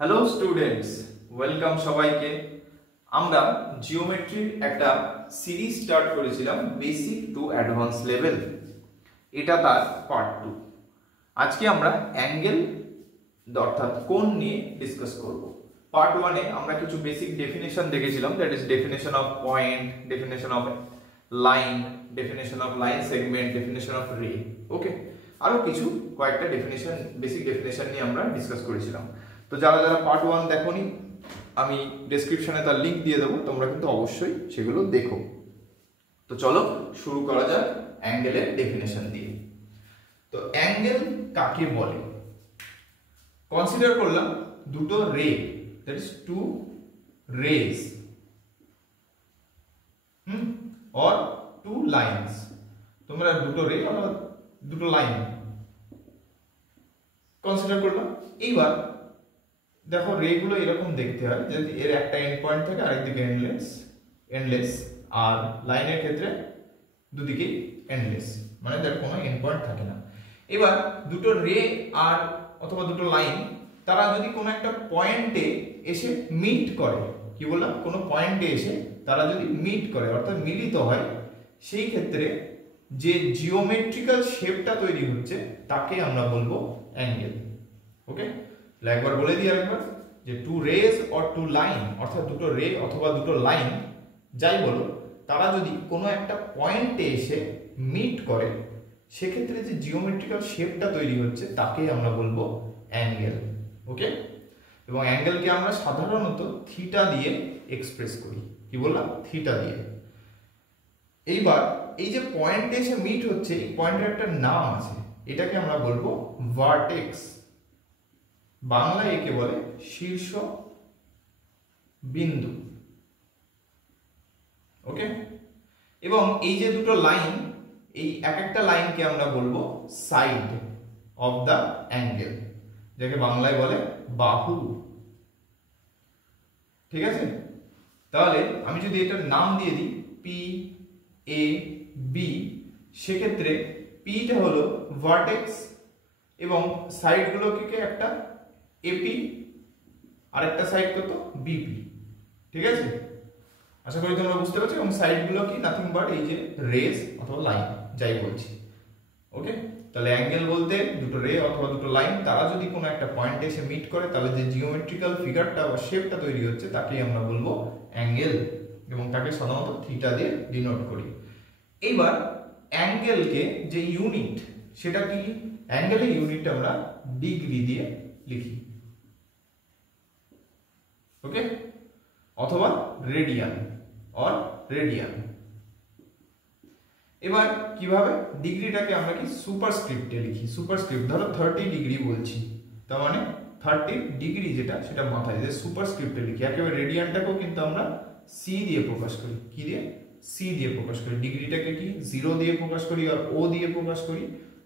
Hello students, welcome সবাইকে। আমরা জিওমেট্রির একটা সিরিজ স্টার্ট করেছিলাম, বেসিক টু অ্যাডভান্স লেভেল। এটা তার পার্ট 2। আজকে আমরা অ্যাঙ্গেল অর্থাৎ কোণ নিয়ে ডিসকাস করব। পার্ট 1-এ আমরা কিছু বেসিক ডেফিনেশন দেখেছিলাম, that is definition of point, definition of line, definition of line segment, definition of রে। ওকে, আরো কিছু কয়েকটা ডেফিনেশন, বেসিক ডেফিনেশন নিয়ে আমরা ডিসকাস করেছিলাম। তো যারা যারা পার্ট 1 দেখোনি, আমি ডেসক্রিপশনে তার লিংক দিয়ে দেবো, তোমরা কিন্তু অবশ্যই সেগুলো দেখো। তো চলো শুরু করা যাক অ্যাঙ্গেলের ডেফিনেশন দিয়ে। তো অ্যাঙ্গেল কাকে বলে? কনসিডার করলাম দুটো ray, that is two rays or two lines. তোমরা দুটো রে অথবা দুটো লাইন কনসিডার করলাম। এইবার দেখো রে গুলো এরকম দেখতে হয় যে এর একটা এন্ড পয়েন্ট থাকে, আরেকদিকে এন্ডলেস, আর লাইনের ক্ষেত্রে দুদিকেই এন্ডলেস, মানে তার কোনো এন্ড পয়েন্ট থাকে না। এবার দুটো রে আর অথবা দুটো লাইন, তারা যদি কোনো একটা পয়েন্টে এসে মিট করে, কি বললাম, কোনো পয়েন্টে এসে তারা যদি মিট করে অর্থাৎ মিলিত হয়, সেই ক্ষেত্রে যে জিওমেট্রিক্যাল শেপটা তৈরি হচ্ছে তাকে আমরা বলবো অ্যাঙ্গেল। ওকে, একবার বলে দিই আরেকবার, যে two rays or two line, অর্থাৎ দুটো রে অথবা দুটো লাইন যাই বলো, তারা যদি কোনো একটা পয়েন্টে এসে মিট করে, সেক্ষেত্রে যে জিওমেট্রিক্যাল শেপটা তৈরি হচ্ছে তাকে আমরা বলবো অ্যাঙ্গেল। ওকে, এবং অ্যাঙ্গেলকে আমরা সাধারণত থিটা দিয়ে এক্সপ্রেস করি। কি বললাম? থিটা দিয়ে। এইবার এই যে পয়েন্টে এসে মিট হচ্ছে, এই পয়েন্টের একটা নাম আছে, এটাকে আমরা বলবো ভার্টেক্স। বাংলায় একে বলে শীর্ষ বিন্দু। ওকে, এবং এই যে দুটো লাইন, এই এক একটা লাইনকে আমরা বলবো সাইড অফ দা অ্যাঙ্গেল, যাকে বাংলায় বলে বাহু। ঠিক আছে, তাহলে আমি যদি এটার নাম দিয়ে দিই পি এ বি, সেক্ষেত্রে পিটা হলো ভার্টেক্স এবং সাইডগুলোকে একটা এপি আর একটা সাইড কত বিপি। ঠিক আছে, আশা করি তোমরা বুঝতে পারছো। এবং সাইডগুলো কি, নাথিং বাট এই যে রেজ অথবা লাইন যাই বলছি। ওকে, তাহলে অ্যাঙ্গেল বলতে দুটো রে অথবা দুটো লাইন, তারা যদি কোনো একটা পয়েন্টে এসে মিট করে, তাহলে যে জিওমেট্রিক্যাল ফিগারটা বা শেপটা তৈরি হচ্ছে তাকেই আমরা বলবো অ্যাঙ্গেল, এবং তাকে সাধারণত থিটা দিয়ে ডিনোট করি। এইবার অ্যাঙ্গেলকে যে ইউনিট, সেটা কি? অ্যাঙ্গেলের ইউনিটটা আমরা ডিগ্রি দিয়ে লিখি। ওকে, অথবা রেডিয়ান অর রেডিয়ান। এবার কিভাবে? ডিগ্রিটাকে আমরা কি সুপারস্ক্রিপ্টে লিখি। সুপারস্ক্রিপ্ট ধরো 30 ডিগ্রি বলছি, তার মানে 30 ডিগ্রি যেটা, সেটা মাথায় যে সুপারস্ক্রিপ্টে লিখি। একেবারে রেডিয়ানটাকেও কিন্তু আমরা সি দিয়ে প্রকাশ করি। কি দিয়ে? সি দিয়ে প্রকাশ করি। ডিগ্রিটাকে কি 0 দিয়ে প্রকাশ করি আর ও দিয়ে প্রকাশ করি,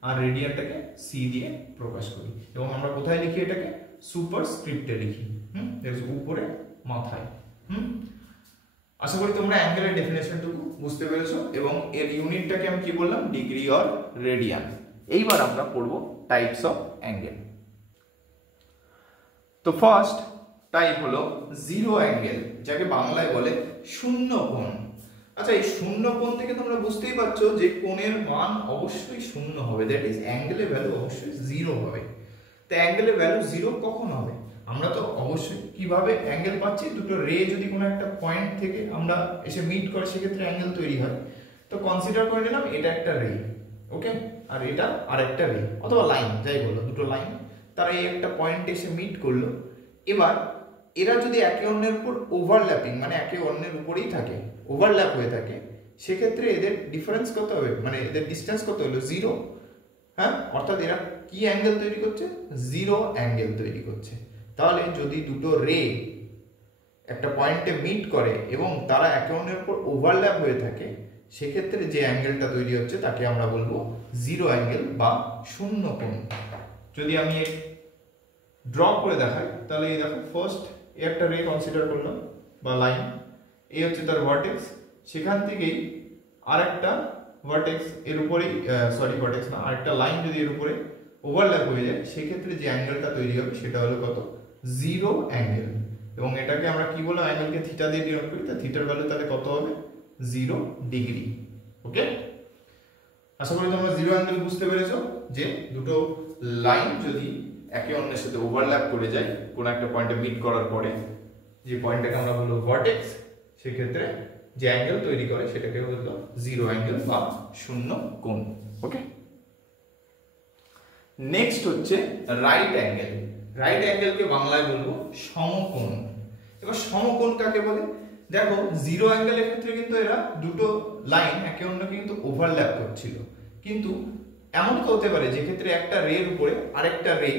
আর রেডিয়ানটাকে সি দিয়ে প্রকাশ করি। এবং আমরা কোথায় লিখি এটাকে? সুপারস্ক্রিপ্টে লিখি, উপরে মাথায়। আশা করি তোমরা অ্যাঙ্গেলের ডেফিনেশনটুকু বুঝতে পেরেছো, এবং এর ইউনিটটাকে আমি কি বললাম? Degree or radian. এইবার আমরা পড়ব টাইপস অফ অ্যাঙ্গেল। তো ফার্স্ট টাইপ হলো জিরো অ্যাঙ্গেল, যাকে বাংলায় বলে শূন্য কোণ। আচ্ছা, এই শূন্য কোণ থেকে তোমরা বুঝতেই পারছো যে কোণের মান অবশ্যই শূন্য হবে, দ্যাট ইজ অ্যাঙ্গেলের ভ্যালু অবশ্যই 0 হবে। তো অ্যাঙ্গেলের ভ্যালু 0 কখন হবে? আমরা তো অবশ্যই কিভাবে অ্যাঙ্গেল পাচ্ছি? দুটো রে যদি কোনো একটা পয়েন্ট থেকে আমরা এসে মিট করে, সেক্ষেত্রে অ্যাঙ্গেল তৈরি হয়। তো কনসিডার করে নিলাম এটা একটা রে, ওকে, আর এটা আরেকটা রে অথবা লাইন যাই বলো, দুটো লাইন, তারা এই একটা পয়েন্টে এসে মিট করলো। এবার এরা যদি একে অন্যের উপর ওভারল্যাপিং, মানে একে অন্যের উপরেই থাকে, ওভারল্যাপ হয়ে থাকে, সেক্ষেত্রে এদের ডিফারেন্স কত হবে, মানে এদের ডিস্টেন্স কত হলো? 0। হ্যাঁ, অর্থাৎ এরা কি অ্যাঙ্গেল তৈরি করছে? 0 অ্যাঙ্গেল তৈরি করছে। তাহলে যদি দুটো রে একটা পয়েন্টে মিট করে এবং তারা একে অন্যের উপর ওভারল্যাপ হয়ে থাকে, সেক্ষেত্রে যে অ্যাঙ্গেলটা তৈরি হচ্ছে তাকে আমরা বলবো 0 অ্যাঙ্গেল বা শূন্য কোণ। যদি আমি ড্র করে দেখাই, তাহলে এই দেখো, ফার্স্ট একটা রে কনসিডার করলাম বা লাইন, এই হচ্ছে তার ভার্টেক্স, সেখান থেকেই আরেকটা ভার্টেক্স এর উপরেই, সরি ভার্টেক্স না, আরেকটা লাইন যদি এর উপরে ওভারল্যাপ হয়ে যায়, সেক্ষেত্রে যে অ্যাঙ্গেলটা তৈরি হবে সেটা হলো কত? জিরো অ্যাঙ্গেল, এবং এটাকে আমরা কি বললাম, অ্যাঙ্গেলকে থিটা দিয়ে ডিনোট করি, তা থিটার ভ্যালু তাহলে কত হবে, 0 ডিগ্রি। ওকে, আশা করি তোমরা জিরো অ্যাঙ্গেল বুঝতে পেরেছো, যে দুটো লাইন যদি একে অন্যের সাথে ওভারল্যাপ করে যায় কোনো একটা পয়েন্টে মিট করার পরে, যে পয়েন্টটাকে আমরা বলবো ভার্টেক্স, সেক্ষেত্রে যে অ্যাঙ্গেল তৈরি করে সেটাকে বললো জিরো অ্যাঙ্গেল বা শূন্য কোণ। ওকে, নেক্সট হচ্ছে রাইট অ্যাঙ্গেল। রাইট অ্যাঙ্গেলকে বাংলায় বলবো সমকোণ। এবার সমকোণ কাকে বলে, দেখো জিরো অ্যাঙ্গেলের ক্ষেত্রে কিন্তু এরা দুটো লাইন একে অন্যকে কিন্তু ওভারল্যাপ করছিল, কিন্তু এমন তো হতে পারে যে ক্ষেত্রে একটা রের উপরে আরেকটা রে,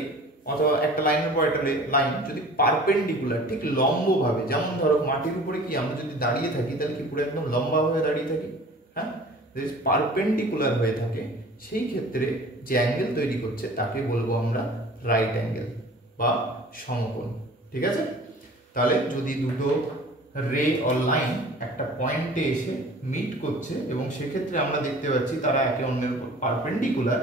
অথবা একটা লাইনের উপর একটা লাইন যদি পারপেন্ডিকুলার, ঠিক লম্বভাবে, যেমন ধরো মাটির উপরে কি আমরা যদি দাঁড়িয়ে থাকি তাহলে কি পুরো একদম লম্বাভাবে দাঁড়িয়ে থাকি, হ্যাঁ, যদি পারপেন্ডিকুলার হয়ে থাকে, সেই ক্ষেত্রে যে অ্যাঙ্গেল তৈরি করছে তাকে বলবো আমরা রাইট অ্যাঙ্গেল বা সমকোণ। ঠিক আছে, তাহলে যদি দুটো রে অর লাইন একটা পয়েন্টে এসে মিট করছে এবং সেক্ষেত্রে আমরা দেখতে পাচ্ছি তারা একে অন্যের উপর পারপেন্ডিকুলার,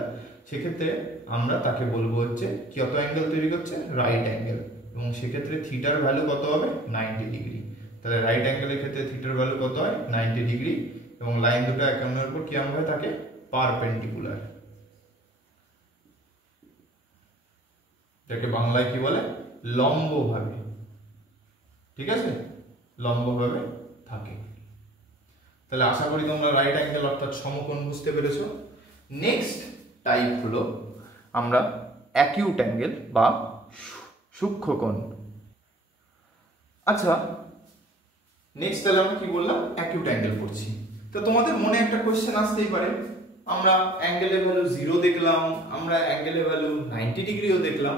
সেক্ষেত্রে আমরা তাকে বলবো হচ্ছে কত অ্যাঙ্গেল তৈরি করছে, রাইট অ্যাঙ্গেল, এবং সেক্ষেত্রে থিটার ভ্যালু কত হবে, 90 ডিগ্রি। তাহলে রাইট অ্যাঙ্গেলের ক্ষেত্রে থিটার ভ্যালু কত হয়, 90 ডিগ্রি, এবং লাইন দুটো একে অন্যের উপর কিরকম ভাবে থাকে, পারপেন্ডিকুলার। এটাকে বাংলায় কি বলে, লম্বভাবে। ঠিক আছে, লম্বভাবে থাকে। তাহলে আশা করি তোমরা রাইট অ্যাঙ্গেল অর্থাৎ সমকোণ বুঝতে পেরেছো। নেক্সট টাইপ হলো আমরা অ্যাকিউট অ্যাঙ্গেল বা সূক্ষ্মকোণ। আচ্ছা, নেক্সট তাহলে আমরা কি বললাম, অ্যাকিউট অ্যাঙ্গেল করছি। তো তোমাদের মনে একটা কোশ্চেন আসতেই পারে, আমরা অ্যাঙ্গেলের ভ্যালু 0 দেখলাম, আমরা অ্যাঙ্গেলের ভ্যালু 90 ডিগ্রিও দেখলাম,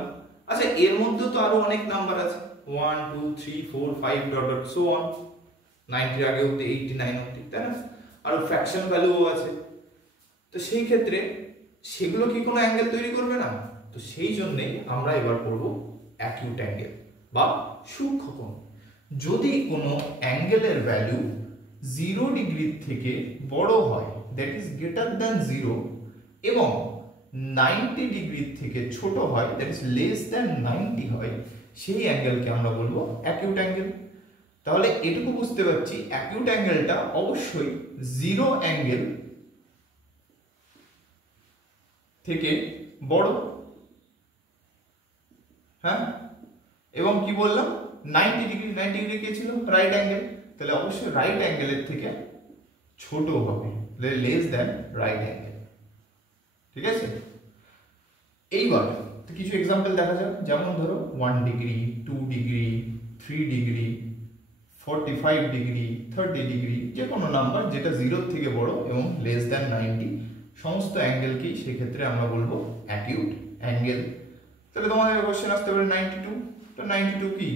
আচ্ছা এর মধ্যে তো আরো অনেক নাম্বার আছে, 1 2 3 4 5 ডট ডট সো অন, 90 আগে অবধি 89 অবধি, তাই না, আর ফ্র্যাকশন ভ্যালুও আছে। তো সেই ক্ষেত্রে সেগুলো কি কোনো অ্যাঙ্গেল তৈরি করবে না? তো সেই জন্যই আমরা এবার পড়ব অ্যাকিউট অ্যাঙ্গেল বা সূক্ষ্মকোণ। যদি কোনো অ্যাঙ্গেলের ভ্যালু 0 ডিগ্রির থেকে বড় হয়, দ্যাট ইজ গ্রেটার দ্যান 0, এবং 90 ডিগ্রির থেকে ছোট হয়, দ্যাট ইজ লেস দ্যান 90 হয়, সেই অ্যাঙ্গেলকে আমরা বলবো অ্যাকিউট অ্যাঙ্গেল। তাহলে এটুকু বুঝতে পারছি অ্যাকিউট অ্যাঙ্গেলটা অবশ্যই 0 অ্যাঙ্গেল থেকে বড়, হ্যাঁ, এবং কি বললাম 90 ডিগ্রি, 90 ডিগ্রি কে ছিল, রাইট অ্যাঙ্গেল, তাহলে অবশ্যই রাইট অ্যাঙ্গেলের থেকে ছোট হবে, লেস দ্যান রাইট অ্যাঙ্গেল। ঠিক আছে, এইবার কিছু এক্সাম্পল দেখা যাক, যেমন ধরো 1 degree, 2 degree, 3 degree, 45 degree, 30 degree, যে কোনো নাম্বার যেটা 0 থেকে বড় এবং লেস দ্যান 90, সমস্ত অ্যাঙ্গেলকেই সেক্ষেত্রে আমরা বলবো অ্যাকিউট অ্যাঙ্গেল। তাহলে তোমাদের কোশ্চেন আসতে পারে 92, তো 92 কি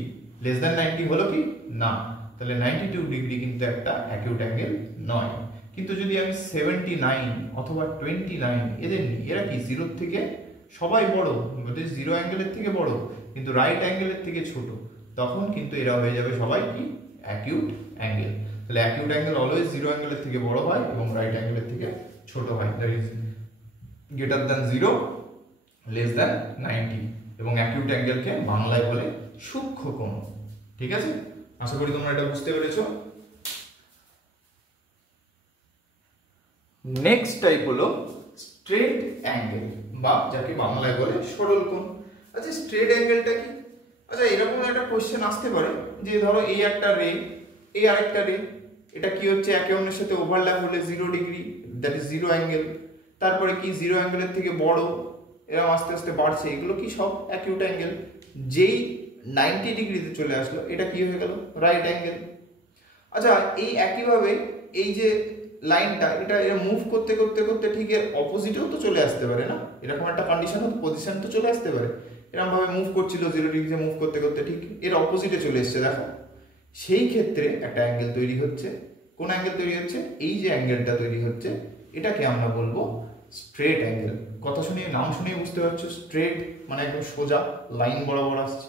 লেস দ্যান 90 হলো কি না, তাহলে 92 ডিগ্রি কিন্তু একটা অ্যাকিউট অ্যাঙ্গেল নয়। কিন্তু যদি আমি 79 অথবা 29 এদের নিই, এরা কি 0 থেকে সবাই বড়, ওদের 0 অ্যাঙ্গেলের থেকে বড় কিন্তু রাইট অ্যাঙ্গেলের থেকে ছোট, তখন কিন্তু এরা হয়ে যাবে সবাই কি অ্যাকিউট অ্যাঙ্গেল। তাহলে অ্যাকিউট অ্যাঙ্গেল অলওয়েজ 0 অ্যাঙ্গেলের থেকে বড় হয় এবং রাইট অ্যাঙ্গেলের থেকে ছোট হয়, that is greater than 0, less than 90, এবং অ্যাকিউট অ্যাঙ্গেলকে বাংলায় বলে সূক্ষ্মকোণ। ঠিক আছে, আশা করি তোমরা এটা বুঝতে পেরেছো। নেক্সট টাইপ হলো স্ট্রেট অ্যাঙ্গেল বা যাকে বাংলায় বলে সরল কোণ। আচ্ছা স্ট্রেট অ্যাঙ্গেলটা কি? আচ্ছা এরকম একটা কোশ্চেন আসতে পারে যে ধরো এই একটা রে, এই আরেকটা রে, এটা কি হচ্ছে একে অন্যের সাথে ওভারল্যাপ হলে 0 ডিগ্রি, দ্যাট ইজ 0 অ্যাঙ্গেল। তারপরে কি 0 অ্যাঙ্গেলের থেকে বড়, এরকম আস্তে আস্তে বাড়ছে, এগুলো কি সব অ্যাকিউট অ্যাঙ্গেল। যেই 90 ডিগ্রিতে চলে আসলো, এটা কি হয়ে গেল রাইট অ্যাঙ্গেল। আচ্ছা এই একইভাবে এই যে লাইনটা, এটা মুভ করতে করতে করতে ঠিক এর অপোজিটেও তো চলে আসতে পারে না, এরকম একটা কন্ডিশন, পজিশন তো চলে আসতে পারে, এরকম ভাবে মুভ করছিল 0 ডিগ্রিতে মুভ করতে করতে ঠিক এর অপোজিটে চলে এসছে, দেখো সেই ক্ষেত্রে একটা অ্যাঙ্গেল তৈরি হচ্ছে। কোন অ্যাঙ্গেল তৈরি হচ্ছে? এই যে অ্যাঙ্গেলটা তৈরি হচ্ছে এটাকে আমরা বলবো স্ট্রেট অ্যাঙ্গেল। কথা শুনিয়ে নাম শুনিয়ে বুঝতে পারছো, স্ট্রেট মানে একদম সোজা লাইন বরাবর আসছে,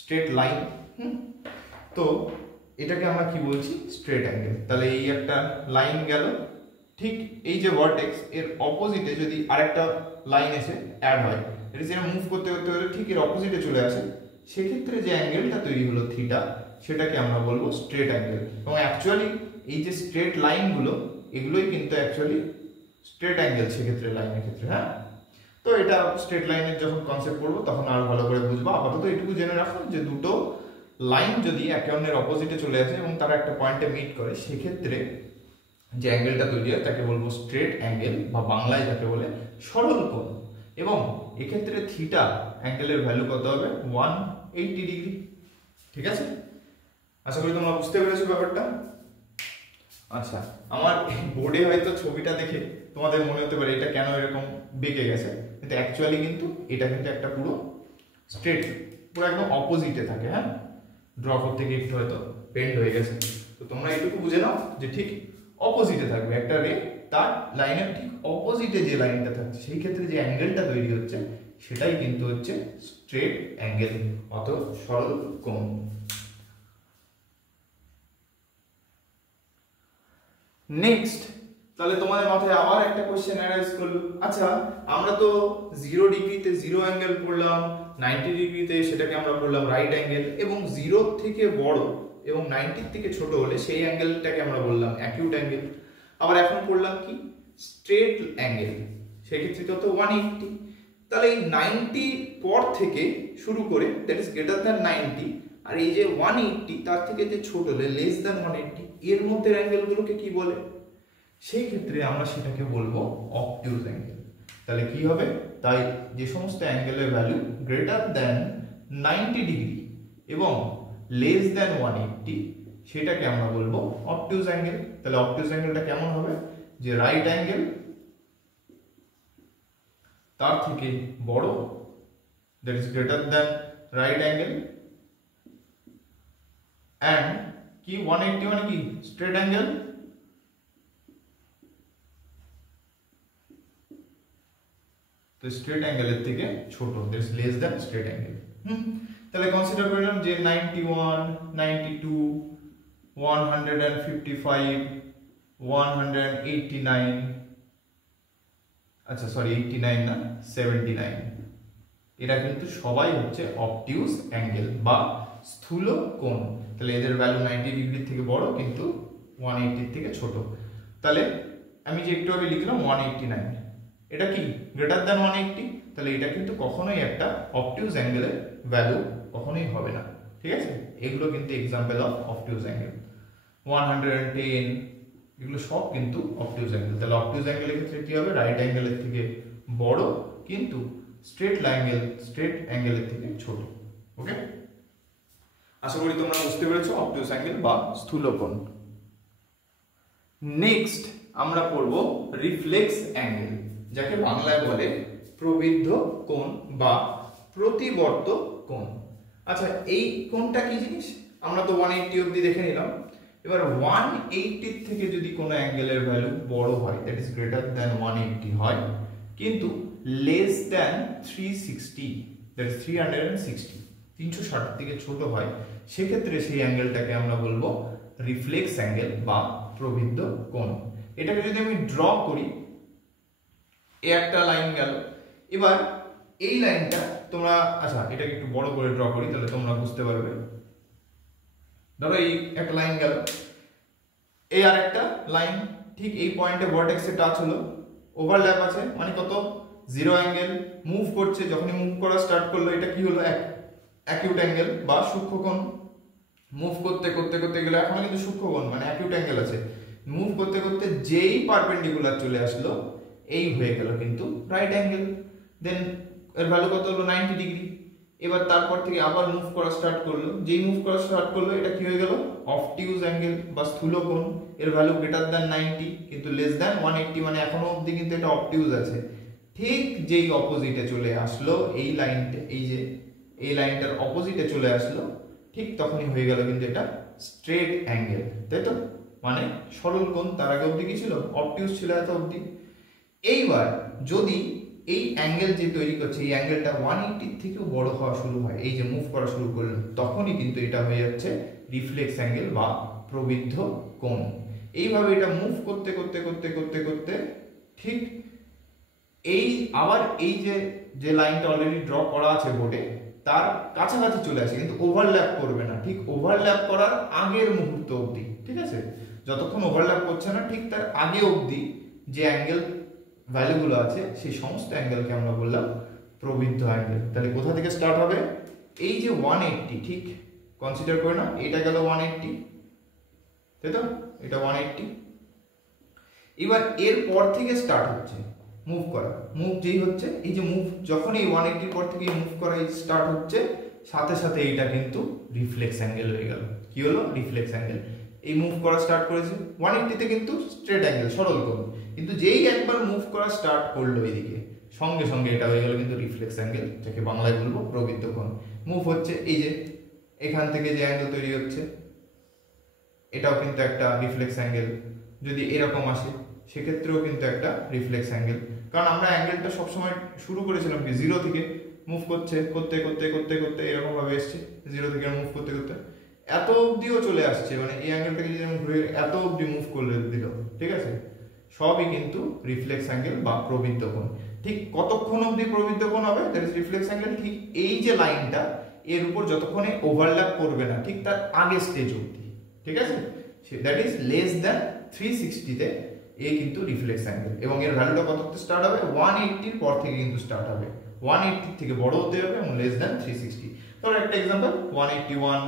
স্ট্রেট লাইন। তো এটাকে আমরা কি বলছি? Straight angle. তাহলে এই একটা লাইন গেল, ঠিক এই যে ভার্টেক্স এর অপোজিটে যদি আরেকটা লাইন এসে অ্যাড হয়, এটা যেটা মুভ করতে করতে করতে ঠিক এর অপোজিটে চলে আসে, সেক্ষেত্রে যে অ্যাঙ্গেলটা তৈরি হলো থিটা, সেটাকে আমরা বলবো স্ট্রেট অ্যাঙ্গেল। এবং অ্যাকচুয়ালি এই যে স্ট্রেট লাইনগুলো, এগুলোই কিন্তু অ্যাকচুয়ালি স্ট্রেট অ্যাঙ্গেল সেক্ষেত্রে, লাইনের ক্ষেত্রে। হ্যাঁ, তো এটা স্ট্রেট লাইনের যখন কনসেপ্ট পড়বো তখন আরো ভালো করে বুঝবো। আপাতত এটুকু জেনে রাখো যে দুটো লাইন যদি একে অন্যের অপোজিটে চলে আসে এবং তারা একটা পয়েন্টে মিট করে, সেক্ষেত্রে যে অ্যাঙ্গেলটা তৈরি হয় তাকে বলবো স্ট্রেট অ্যাঙ্গেল, বা বাংলায় যাকে বলে সরল কোণ। এবং এক্ষেত্রে থিটা অ্যাঙ্গেলের ভ্যালু কত হবে? 180 ডিগ্রি। ঠিক আছে, আশা করি তোমরা বুঝতে পেরেছো ব্যাপারটা। আচ্ছা, আমার বোর্ডে হয়তো ছবিটা দেখে তোমাদের মনে হতে পারে এটা কেন এরকম বেঁকে গেছে, কিন্তু অ্যাকচুয়ালি কিন্তু এটা কিন্তু একটা পুরো স্ট্রেট, পুরো একদম অপোজিটে থাকে। হ্যাঁ, ড্র করতে গিয়ে একটু হয়তো বেন্ড হয়ে গেছে, তো তোমরা এইটুকু বুঝে নাও যে ঠিক অপোজিটে থাকবে একটা রে, তার লাইনের ঠিক অপোজিটে যে লাইনটা থাকছে, সেই ক্ষেত্রে যে অ্যাঙ্গেলটা তৈরি হচ্ছে সেটাই কিন্তু হচ্ছে স্ট্রেট অ্যাঙ্গেল, অথবা সরল কোণ। নেক্সট, তাহলে তোমাদের মাথায় আবার একটা কোশ্চেন অ্যারাইজ করলো, আচ্ছা আমরা তো 0 ডিগ্রিতে জিরো অ্যাঙ্গেল পড়লাম, 90 ডিগ্রিতে সেটাকে আমরা পড়লাম রাইট অ্যাঙ্গেল, এবং 0 থেকে বড় এবং 90 থেকে ছোট হলে সেই অ্যাঙ্গেলটাকে আমরা বললাম অ্যাকিউট অ্যাঙ্গেল। আবার এখন পড়লাম কি? স্ট্রেট অ্যাঙ্গেল, সেক্ষেত্রে কত? 180। তাহলে এই 90 পর থেকে শুরু করে, দ্যাট ইজ গ্রেটার দ্যান 90, আর এই যে 180 তার থেকে যে ছোট হলে লেস দ্যান 180, এর মধ্যে অ্যাঙ্গেলগুলোকে কি বলে? সেই ক্ষেত্রে আমরা সেটাকে বলবো অবটিউজ অ্যাঙ্গেল। তাহলে কি হবে? তাই যে সমস্ত অ্যাঙ্গেলের ভ্যালু গ্রেটার দ্যান 90 ডিগ্রি এবং লেস দ্যান 180, সেটাকে আমরা বলবো অবটিউজ অ্যাঙ্গেল। তাহলে অবটিউজ অ্যাঙ্গেলটা কেমন হবে? যে রাইট অ্যাঙ্গেল তার থেকে বড়, that is greater than right angle, and কি 180 মানে কি? Straight angle. তো স্ট্রেট অ্যাঙ্গেলের থেকে ছোট, that is less than straight angle. তাহলে কনসিডার করলাম যে 91, 92, 155, 189, আচ্ছা সরি 89 না, 79, এরা কিন্তু সবাই হচ্ছে অবটিউজ অ্যাঙ্গেল বা স্থূল কোণ। তাহলে এদের ভ্যালু 90 ডিগ্রি থেকে বড় কিন্তু 180 থেকে ছোট। তাহলে আমি যে একটু আগে লিখলাম 189, এটা কি? Greater than 180। তাহলে এটা কিন্তু কখনোই একটা অবটিউজ অ্যাঙ্গেলের ভ্যালু কখনোই হবে না। ঠিক আছে, এগুলো কিন্তু এক্সাম্পল অফ অবটিউজ অ্যাঙ্গেল। 110, এগুলো সব কিন্তু অবটিউজ অ্যাঙ্গেল। তাহলে অবটিউজ অ্যাঙ্গেলের ক্ষেত্রে কি হবে? রাইট অ্যাঙ্গেলের থেকে বড় কিন্তু স্ট্রেট অ্যাঙ্গেলের থেকে ছোট। ওকে, আশা করি তোমরা বুঝতে পেরেছো অবটিউজ অ্যাঙ্গেল বা স্থূল কোণ। নেক্সট আমরা পড়ব রিফ্লেক্স অ্যাঙ্গেল, যাকে বাংলায় বলে প্রবৃদ্ধ কোণ বা প্রতিবর্ত কোণ। আচ্ছা, এই কোণটা কি জিনিস? আমরা তো 180 অবধি দেখে নিলাম। এবার 180 থেকে যদি কোনো অ্যাঙ্গেলের ভ্যালু বড় হয়, দ্যাট ইজ গ্রেটার দ্যান 180 হয়, কিন্তু লেস দ্যান 360, দ্যাট ইজ 360 থেকে ছোট হয়, সেক্ষেত্রে সেই অ্যাঙ্গেলটাকে আমরা বলবো রিফ্লেক্স অ্যাঙ্গেল বা প্রবৃদ্ধ কোণ। এটাকে যদি আমি ড্র করি, এই একটা লাইন গেল, এবার এই লাইনটা তোমরা, আচ্ছা এটাকে একটু বড় করে ড্র করি তাহলে তোমরা বুঝতে পারবে। ধরো এই একটা লাইন গেল, এই আর একটা লাইন ঠিক এই পয়েন্টে ভার্টেক্সে টাচ হলো, ওভারল্যাপ আছে, মানে কত? 0 অ্যাঙ্গেল। মুভ করছে, যখনই মুভ করা স্টার্ট করলো এটা কি হলো? অ্যাকিউট অ্যাঙ্গেল বা সূক্ষ্মকোণ। মুভ করতে করতে করতে গেলে এখনো কিন্তু সূক্ষ্মকোণ মানে অ্যাকিউট অ্যাঙ্গেল আছে। মুভ করতে করতে যেই পারপেন্ডিকুলার চলে আসলো, এই হয়ে গেল কিন্তু রাইট অ্যাঙ্গেল। দেন এর ভ্যালু কত হলো? 90 ডিগ্রি। এবার তারপর থেকে আবার মুভ করা স্টার্ট করলো, যেই মুভ করা স্টার্ট করলো এটা কি হয়ে গেল? অবটিউজ অ্যাঙ্গেল বা স্থূল কোণ। এর ভ্যালু গ্রেটার দ্যান 90 কিন্তু লেস দ্যান 180, মানে এখনো অবধি কিন্তু এটা অবটিউজ আছে। ঠিক যেই অপোজিটে চলে আসলো এই লাইনটা, এই যে এই লাইনটার অপোজিটে চলে আসলো, ঠিক তখনই হয়ে গেল কিন্তু এটা স্ট্রেট অ্যাঙ্গেল, তাই তো? মানে সরল কোণ। তার আগে অবধি কি ছিল? অবটিউজ ছিল এত অবধি। এইবার যদি এই অ্যাঙ্গেল যে তৈরি করছে, এই অ্যাঙ্গেলটা 180 থেকেও বড় হওয়া শুরু হয়, এই যে মুভ করা শুরু করলো, তখনই কিন্তু এটা হয়ে যাচ্ছে রিফ্লেক্স অ্যাঙ্গেল বা প্রবৃদ্ধ কোণ। এইভাবে এটা মুভ করতে করতে করতে করতে করতে ঠিক এই আবার এই যে যে লাইনটা অলরেডি ড্র করা আছে বোর্ডে তার কাছাকাছি চলে আসে, কিন্তু ওভারল্যাপ করবে না, ঠিক ওভারল্যাপ করার আগের মুহূর্ত অবধি, ঠিক আছে, যতক্ষণ ওভারল্যাপ করছে না ঠিক তার আগে অবধি যে অ্যাঙ্গেল ভ্যালুগুলো আছে সেই সমস্ত অ্যাঙ্গেলকে আমরা বললাম প্রবৃদ্ধ অ্যাঙ্গেল। তাহলে কোথা থেকে স্টার্ট হবে? এই যে 180, ঠিক কনসিডার করে না, এটা গেল 180, তাই তো, এটা 180। এবার এর পর থেকে স্টার্ট হচ্ছে মুভ করা, মুভ যেই হচ্ছে, এই যে মুভ যখন এই 180 পর থেকে মুভ করা স্টার্ট হচ্ছে, সাথে সাথে এইটা কিন্তু রিফ্লেক্স অ্যাঙ্গেল হয়ে গেল। কি হলো? Reflex angle. এই মুভ করা স্টার্ট করেছে 180 তে কিন্তু স্ট্রেট অ্যাঙ্গেল, সরল কোণ, কিন্তু যেই একবার মুভ করা স্টার্ট করলো এইদিকে, সঙ্গে সঙ্গে এটা হয়ে গেল কিন্তু রিফ্লেক্স অ্যাঙ্গেল, যাকে বাংলায় বলবো প্রবৃদ্ধ কোণ। মুভ হচ্ছে, এই যে এখান থেকে যে অ্যাঙ্গেল তৈরি হচ্ছে এটাও কিন্তু একটা রিফ্লেক্স অ্যাঙ্গেল। যদি এরকম আসে সেক্ষেত্রেও কিন্তু একটা রিফ্লেক্স অ্যাঙ্গেল, কারণ আমরা অ্যাঙ্গেলটা সবসময় শুরু করেছিলাম কি জিরো থেকে, মুভ করছে করতে করতে করতে করতে এরকম ভাবে এসছে, জিরো থেকে মুভ করতে করতে এত অবধিও চলে আসছে, মানে এই অ্যাঙ্গেলটাকে যদি আমি ঘুরে এত অবধি মুভ করে দিল, ঠিক আছে, সবই কিন্তু রিফ্লেক্স অ্যাঙ্গেল বা প্রবৃদ্ধ কোণ। ঠিক কতক্ষণ অবধি প্রবৃদ্ধ কোণ হবে? That is reflex angle. ঠিক এই যে লাইনটা এর উপর যতক্ষণে ওভারল্যাপ করবে না, ঠিক তার আগে স্টেজ অবধি, ঠিক আছে, দ্যাট ইজ লেস দ্যান 360 তে এ কিন্তু রিফ্লেক্স অ্যাঙ্গেল। এবং এর ভ্যালুটা কত থেকে স্টার্ট হবে? 180 এর পর থেকে কিন্তু স্টার্ট হবে, 180 থেকে বড় হতে হবে এবং লেস দ্যান 360। ধরো একটা एग्जांपल 181,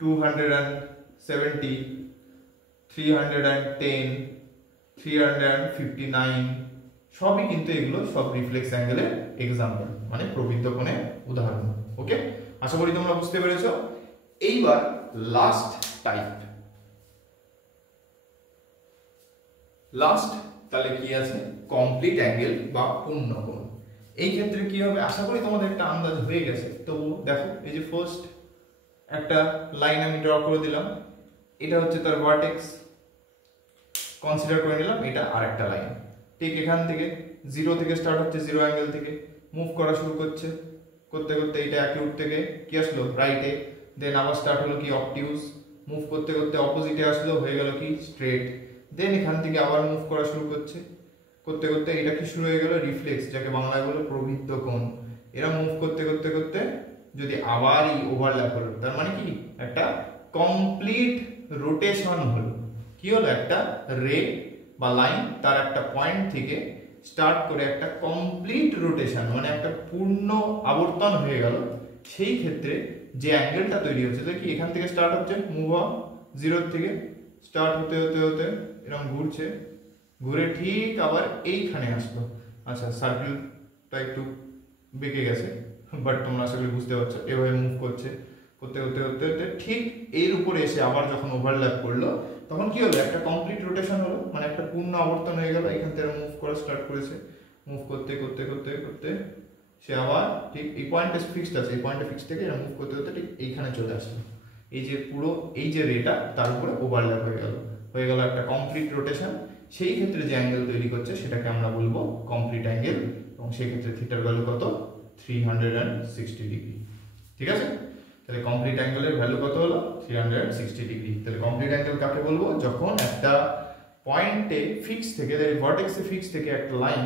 270, 310, 359, সবই কিন্তু এগুলো সব রিফ্লেক্স অ্যাঙ্গেলের एग्जांपल, মানে প্রবৃদ্ধ কোণের উদাহরণ। ওকে, আশা করি তোমরা বুঝতে পেরেছো। এইবার লাস্ট টাইপ, লাস্ট তাহলে কি আছে? কমপ্লিট অ্যাঙ্গেল বা পূর্ণ কোণ। এই ক্ষেত্রে কি হবে আশা করি তোমাদের একটা আন্দাজ হয়ে গেছে। তো দেখো, এই যে ফার্স্ট একটা লাইন আমি ড্র করে দিলাম, এটা হচ্ছে তার ভার্টেক্স, কনসিডার করে নিলাম এটা আরেকটা লাইন। ঠিক এখান থেকে জিরো থেকে স্টার্ট হচ্ছে, জিরো অ্যাঙ্গেল থেকে মুভ করা শুরু করছে, করতে করতে এটা অ্যাকিউট থেকে কি আসলো? রাইটে, দেন আবার স্টার্ট হলো কি? অবটিউজ, মুভ করতে করতে অপোজিটে আসলো, হয়ে গেল কি? স্ট্রেট। দেন এখান থেকে আবার মুভ করা শুরু করছে, করতে করতে এটা কি শুরু হয়ে গেল? রিফ্লেক্স, যাকে বাংলায় বলে প্রবৃদ্ধ কোণ। এরা মুভ করতে করতে করতে যদি আবার এই ওভারল্যাপ হলো, তার মানে কি? একটা কমপ্লিট রোটেশন হলো। কি হলো? একটা রে বা লাইন তার একটা পয়েন্ট থেকে স্টার্ট করে একটা কমপ্লিট রোটেশন, মানে একটা পূর্ণ আবর্তন হয়ে গেল। সেই ক্ষেত্রে যে অ্যাঙ্গেলটা তৈরি হচ্ছে, কি এখান থেকে স্টার্ট হচ্ছে, মুভ অন জিরো থেকে স্টার্ট হতে হতে হতে এরকম ঘুরছে, ঘুরে ঠিক আবার এইখানে আসলো। আচ্ছা, সার্কেলটা একটু বেঁকে গেছে, বাট তোমরা আশা করি বুঝতে পারছো। এভাবে মুভ করছে, করতে করতে করতে করতে ঠিক এর উপরে এসে আবার যখন ওভারল্যাপ করলো, তখন কি হলো? একটা কমপ্লিট রোটেশন হলো, মানে একটা পূর্ণ আবর্তন হয়ে গেল। এখান থেকে মুভ করা স্টার্ট করেছে, মুভ করতে করতে করতে করতে সে আবার ঠিক এই পয়েন্টে ফিক্সড আছে, এই পয়েন্টে ফিক্স থেকে মুভ করতে করতে ঠিক এইখানে চলে আসলো। এই যে পুরো এই যে রেটা তার উপরে ওভারল্যাপ হয়ে গেল একটা কমপ্লিট রোটেশন। সেই ক্ষেত্রে যে অ্যাঙ্গেল তৈরি করছে সেটাকে আমরা বলবো কমপ্লিট অ্যাঙ্গেল, এবং সেই ক্ষেত্রে থিটার ভ্যালু কত? 360 ডিগ্রি। ঠিক আছে, তাহলে কমপ্লিট অ্যাঙ্গেলের ভ্যালু কত হলো? 360 ডিগ্রি। তাহলে কমপ্লিট অ্যাঙ্গেল কাকে বলবো? যখন একটা পয়েন্টে ফিক্স থেকে, ভার্টেক্সে ফিক্স থেকে একটা লাইন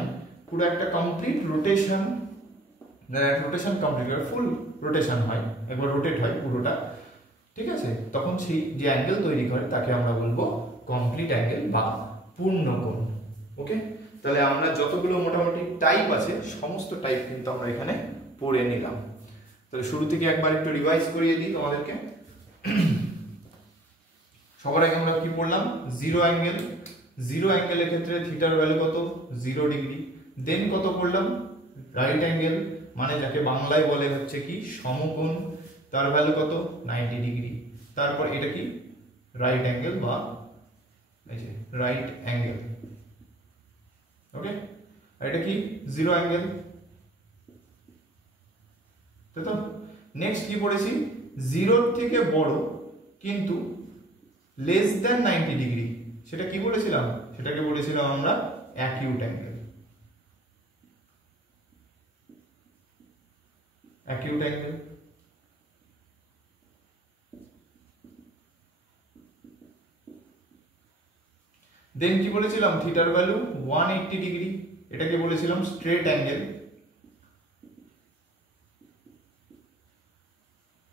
পুরো একটা কমপ্লিট রোটেশন, রোটেশন কমপ্লিট হয়, ফুল রোটেশন হয়, একবার রোটেট হয় পুরোটা, ঠিক আছে, তখন সেই যে অ্যাঙ্গেল তৈরি করে তাকে আমরা বলবো কমপ্লিট অ্যাঙ্গেল বা পূর্ণ কোণ। ওকে, তাহলে আমরা যতগুলো মোটামুটি টাইপ আছে সমস্ত টাইপ কিন্তু আমরা এখানে পড়ে নিলাম। তাহলে শুরু থেকে একবার একটু রিভাইজ করিয়ে দিই তোমাদেরকে। সবার আগে আমরা কি পড়লাম? Zero angle. জিরো অ্যাঙ্গেলের ক্ষেত্রে থিটার ভ্যালু কত? 0 ডিগ্রি। দেন কত পড়লাম? রাইট অ্যাঙ্গেল, মানে যাকে বাংলায় বলে হচ্ছে কি সমকোণ, তার ভ্যালু কত? 90 ডিগ্রি। তারপর এটা কি? রাইট অ্যাঙ্গেল বা এই যে রাইট অ্যাঙ্গেল। ওকে, আর এটা কি? জিরো অ্যাঙ্গেল, তাই তো। নেক্সট কি পড়েছি? জিরোর থেকে বড় কিন্তু লেস দ্যান 90 ডিগ্রি, সেটা কি বলেছিলাম? সেটাকে বলেছিলাম আমরা acute angle. Acute angle. Then কি বলেছিলাম? থিটার ভ্যালু 180 ডিগ্রি, এটাকে বলেছিলাম স্ট্রেট অ্যাঙ্গেল।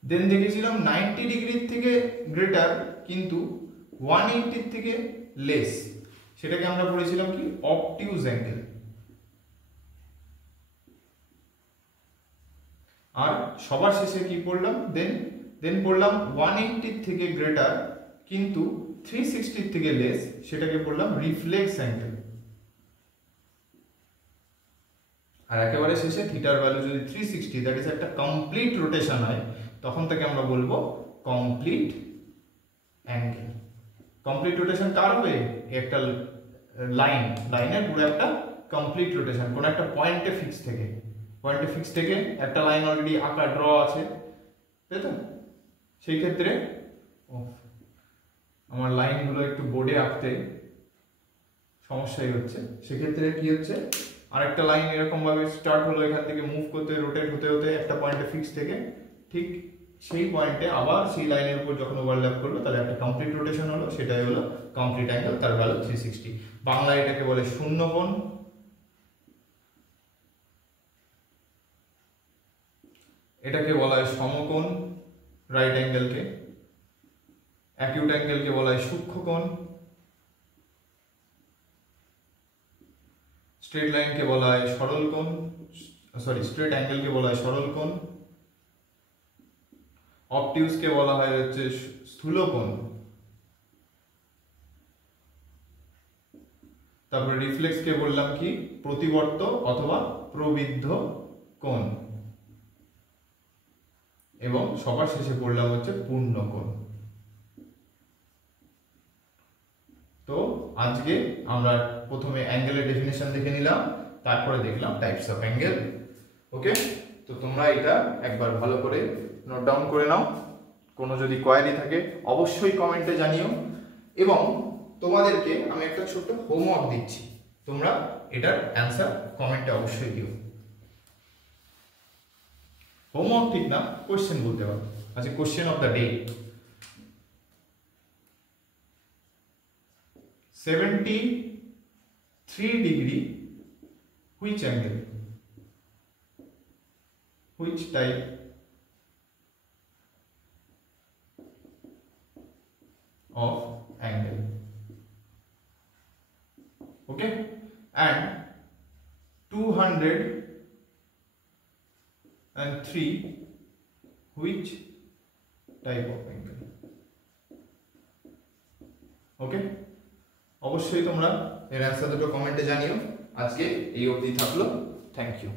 দেন দেখেছিলাম 90 ডিগ্রির থেকে গ্রেটার কিন্তু 180 থেকে লেস, সেটাকে আমরা বলেছিলাম কি অবটিউজ অ্যাঙ্গেল। আর সবার শেষে কি পড়লাম, দেন পড়লাম 180 থেকে গ্রেটার কিন্তু 360 থেকে লেস, সেটাকে বললাম রিফ্লেক্স অ্যাঙ্গেল। আর একেবারে শেষে থিটার ভ্যালু যদি 360, দ্যাট ইজ একটা কমপ্লিট রোটেশন হয়, তখন থেকে আমরা বলবো কমপ্লিট অ্যাঙ্গেল। কমপ্লিট রোটেশন কার হবে, একটা লাইনের পুরো একটা কমপ্লিট রোটেশন, কোন একটা পয়েন্টে ফিক্স থেকে একটা লাইন অলরেডি আঁকা ড্র আছে, তাই তো? সেই ক্ষেত্রে আমার লাইনগুলো একটু বোর্ডে আঁকতে সমস্যাই হচ্ছে, সেক্ষেত্রে কি হচ্ছে, আরেকটা লাইন এরকম ভাবে স্টার্ট হলো, এখান থেকে মুভ করতে রোটেট হতে হতে একটা পয়েন্টে ফিক্স থেকে ঠিক সেই পয়েন্টে আবার সেই লাইনের উপর যখন ওভারল্যাপ করলো তাহলে একটা কমপ্লিট রোটেশন হলো, সেটাই হলো কমপ্লিট অ্যাঙ্গেল, তার ভ্যালু 360। বাংলায় এটাকে বলে শূন্য কোণ, এটাকে বলা হয় সমকোণ রাইট অ্যাঙ্গেলকে, অ্যাকিউট অ্যাঙ্গেলকে বলা হয় সূক্ষ্ম কোণ, স্ট্রেট লাইনকে বলা হয় সরল কোণ, স্ট্রেট অ্যাঙ্গেলকে বলা হয় সরল কোণ, অবটিউজকে বলা হয় হচ্ছে স্থূল কোণ, তারপরে রিফ্লেক্সকে বললাম কি প্রতিবর্ত অথবা প্রবৃদ্ধ কোণ, এবং সবার শেষে পড়লাম হচ্ছে পূর্ণ কোণ। তো আজকে আমরা প্রথমে অ্যাঙ্গেলের ডেফিনেশন দেখে নিলাম, তারপরে দেখলাম টাইপস অফ অ্যাঙ্গেল। ওকে, তো তোমরা এটা একবার ভালো করে নোট ডাউন করে নাও, কোনো যদি কোয়ারি থাকে অবশ্যই কমেন্টে জানিও, এবং তোমাদেরকে আমি একটা ছোট্ট হোমওয়ার্ক দিচ্ছি, তোমরা এটার অ্যান্সার কমেন্টে অবশ্যই দিও। হোমওয়ার্ক ঠিক না, কোশ্চেন বলতে পারো। আচ্ছা, question of the day, 73 degree which angle, which type of angle, okay, and 203 which type of angle, okay? অবশ্যই তোমরা এর অ্যান্সার দুটো কমেন্টে জানিও। আজকে এই অবধি থাকলো, থ্যাংক ইউ।